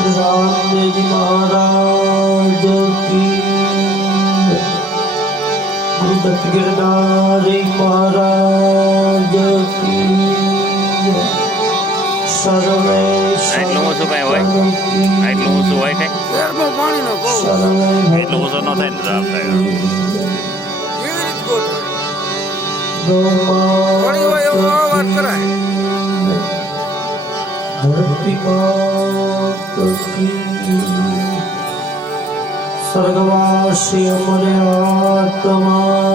રામદેવજી મહારાજ ગુરુ દત્ત ગિરદારી મહારાજ સર્વે એટલું ઓછું ભાઈ હોય એટલું ઓછું હોય ધરતી પર स्वर्गवासी अमृतमा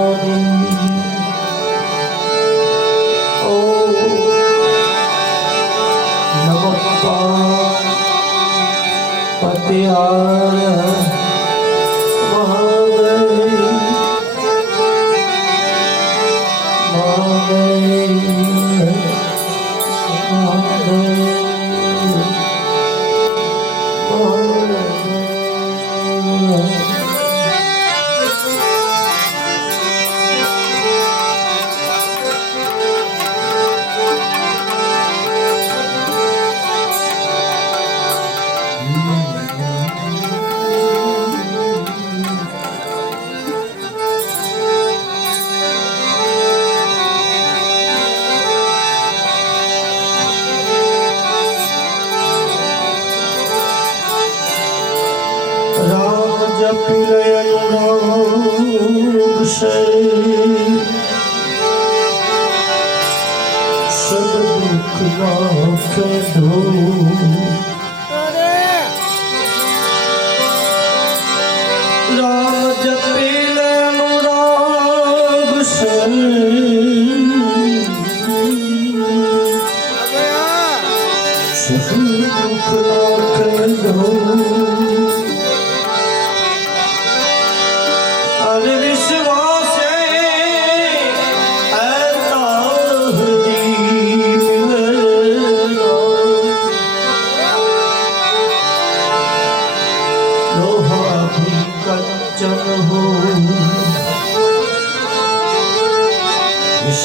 Mm.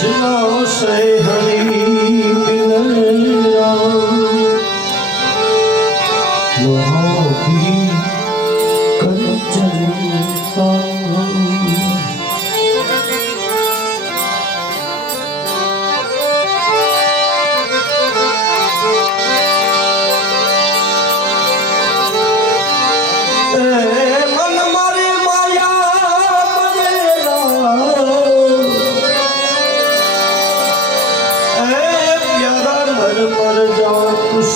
Snow say honey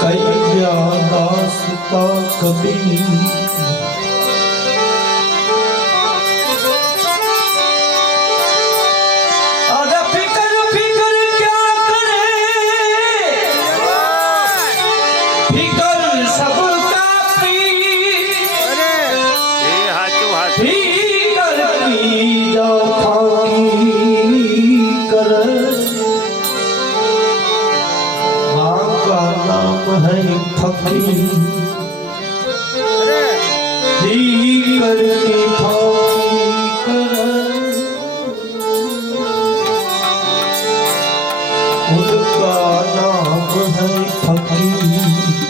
कैया रास्ता कभी है फकी दीकर के फकी कर उनका नाम है फकी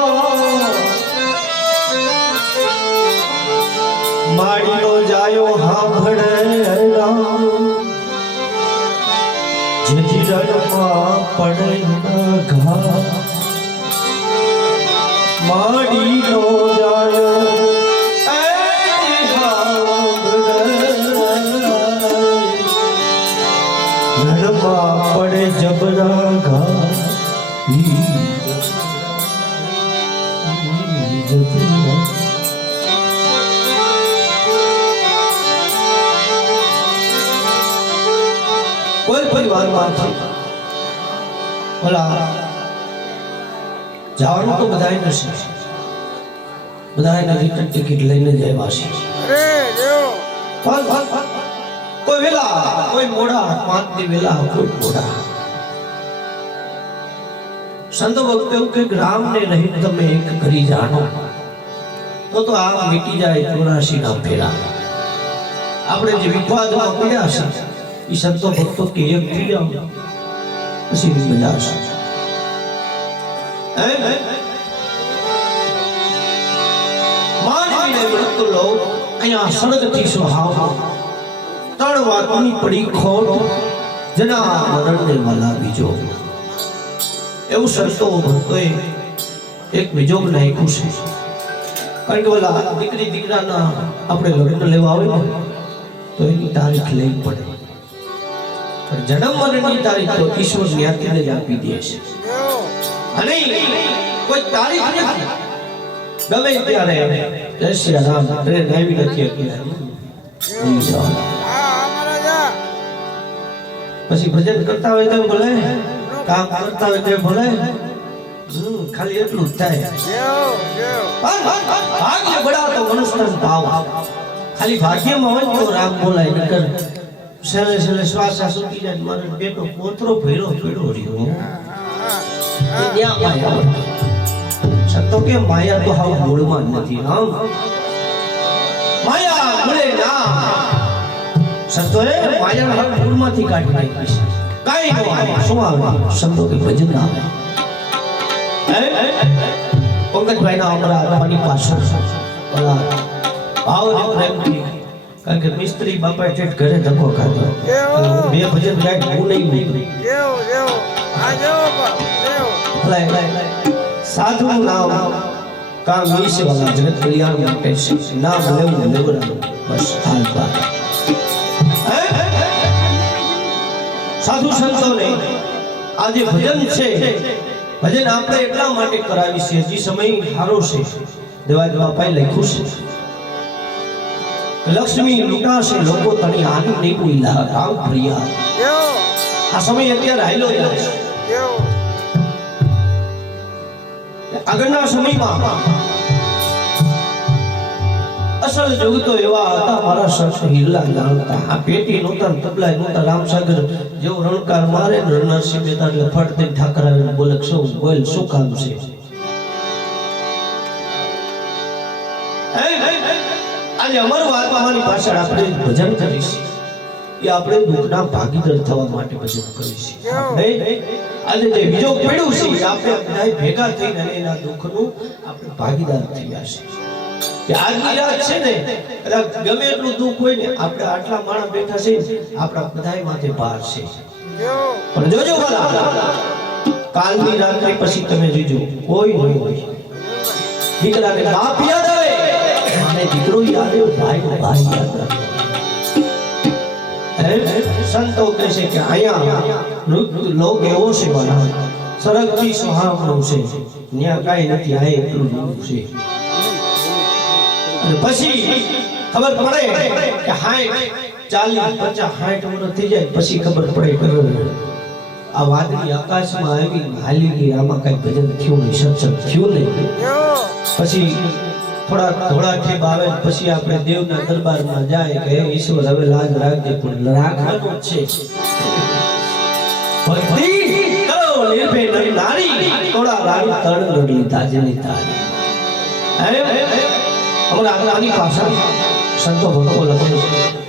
જાયો હાંભળે જેથી રણમાં પડે ઘા માડીનો પરિવારમાં છે. ભલા જવાનું તો બધાય નથી. બધાય નથી ટિકિટ લઈને જ આવ્યા છે. કોઈ વેલા કોઈ મોડા પાંચની વેલા કોઈ મોડા. સંતો ભક્તો એવું કે રામ ને નહીં તમે એક કરી જાણો. તો તો આ મીટી જાય ચોરાશી ના ફેરા આપણે જે વિવાદમાં પડ્યા છે એ સંતો ભક્તો કે એક થઈ જાઓ પછી મજા આવશે. અહીંયા સુહાવ ત્રણ વાતની પડી ખોટ. જના મરણને વાલા બીજો એવું સંતો ભક્તોએ એક બીજો નાખ્યું છે. કારણ કે ઓલા દીકરી દીકરાના આપણે લગ્ન લેવા આવે તો એની તારીખ લેવી પડે. જન્મ મરણની તારીખ તો ઈશ્વર જ્ઞાતિને જ આપી દે છે. દેવ અને કોઈ તારીખ નથી. ગમે ત્યારે જય શ્રી રામ ટ્રેન આવી નથી અત્યારે ઈ જાઓ. હા અમારા જા પછી ભજન કરતા હોય તો ભલે કામ કરતા હોય તો ભલે. હમ, ખાલી એટલું જ થાય. દેવ દેવ ભાગ્ય બડા તો મનુષ્યનો ભાવ. ખાલી ભાગ્યમાં હોય ને તો રામ બોલાય નકર છેલ્લે છેલ્લે શ્વાસ સુકી જાય મારે બેટો પોતરો ભેળો ભેળો રહ્યો સતો એ સંતો કે માયા તો હાવ મૂળમાં નથી હમ માયા મળે ના. સંતોએ માયા હાવ મૂળમાંથી કાઢી નાખી છે. કાંઈ નો આવે શું આવે? સંતો કે ભજન આવે. પંકજભાઈ ના અમારા પાણી પાછળ. ઓલા ભાવ ને પ્રેમથી. કારણ કે મિસ્ત્રી બાપા ઠેઠ ઘરે ધક્કો ખાતો બે ભજન ગાય હું નહીં નીકળી દેવ દેવ આ દેવ પણ દેવ ભલે સાધુ નામ કામ વિશે વાલા જગત કલ્યાણ માટે છે. નામ લેવું લેવડાવું. બસ હાલ પા સાધુ સંતોને આજે ભજન છે. ભજન આપણે એટલા માટે કરાવી છે. જે સમય સારો છે. દેવા દેવા પાઈ લખ્યું છે. લક્ષ્મી લૂંટાશે લોકો તણી આની નહીં કોઈ રામ પ્રિયા. આ સમય અત્યારે છે આગળના સમયમાં અસલ જોગતો એવા હતા મારા સંત હિરલા જાણતા આ પેટી નહોતા તબલાય તબલા રામસાગર જેવો રણકાર મારે નરસિંહ મહેતા એટલે ફટ દઈને ઠાકર બોલે સૌ બોલ શું કામ છે? આજે અમર વાર્તામાંની પાછળ આપણે ભજન કરીશું. એ આપણે દુઃખના ભાગીદાર થવા માટે ભજન કરીશું. આજે જે બીજો પડ્યું છે આપણે બધા ભેગા થઈને અને એના દુઃખનું આપણે ભાગીદાર થયા છે. ગમે એટલું દુઃખ હોય ને, આપણે આટલા માણસ બેઠા છે, આપણા બધાય માથે ભાર છે. પણ કાલની રાત્રે પછી તમે જોજો, કોઈ હોય. દીકરાને બાપ અને દીકરો યાદ આવે ભાઈ ભાઈ યાદ સંતો કહે છે કે અહીંયા લોક એવો છે વાલા સરગથી સુહાવણું છે. ત્યાં કાંઈ નથી આ એટલું દૂર છે. અને પછી ખબર પડે કે હાય ચાલીસ પચાસ સાઠ વર્ષ થઈ જાય પછી ખબર પડે કે આ વાદળી આકાશમાં આવી હાલી ગઈ આમાં કઈ ભજન થયું નહીં સત્સંગ થયું નહીં. પછી થોડા ધોળા ઠેબ આવે પછી આપણે દેવના દરબારમાં જાય કે ઈશ્વર, હવે લાજ રાખજે, પણ રાખવાનો છે. ભક્તિ થોડા રાણી તણ લડી તાજની તારી. પાછળ સંતો ભક્તો લખે છે.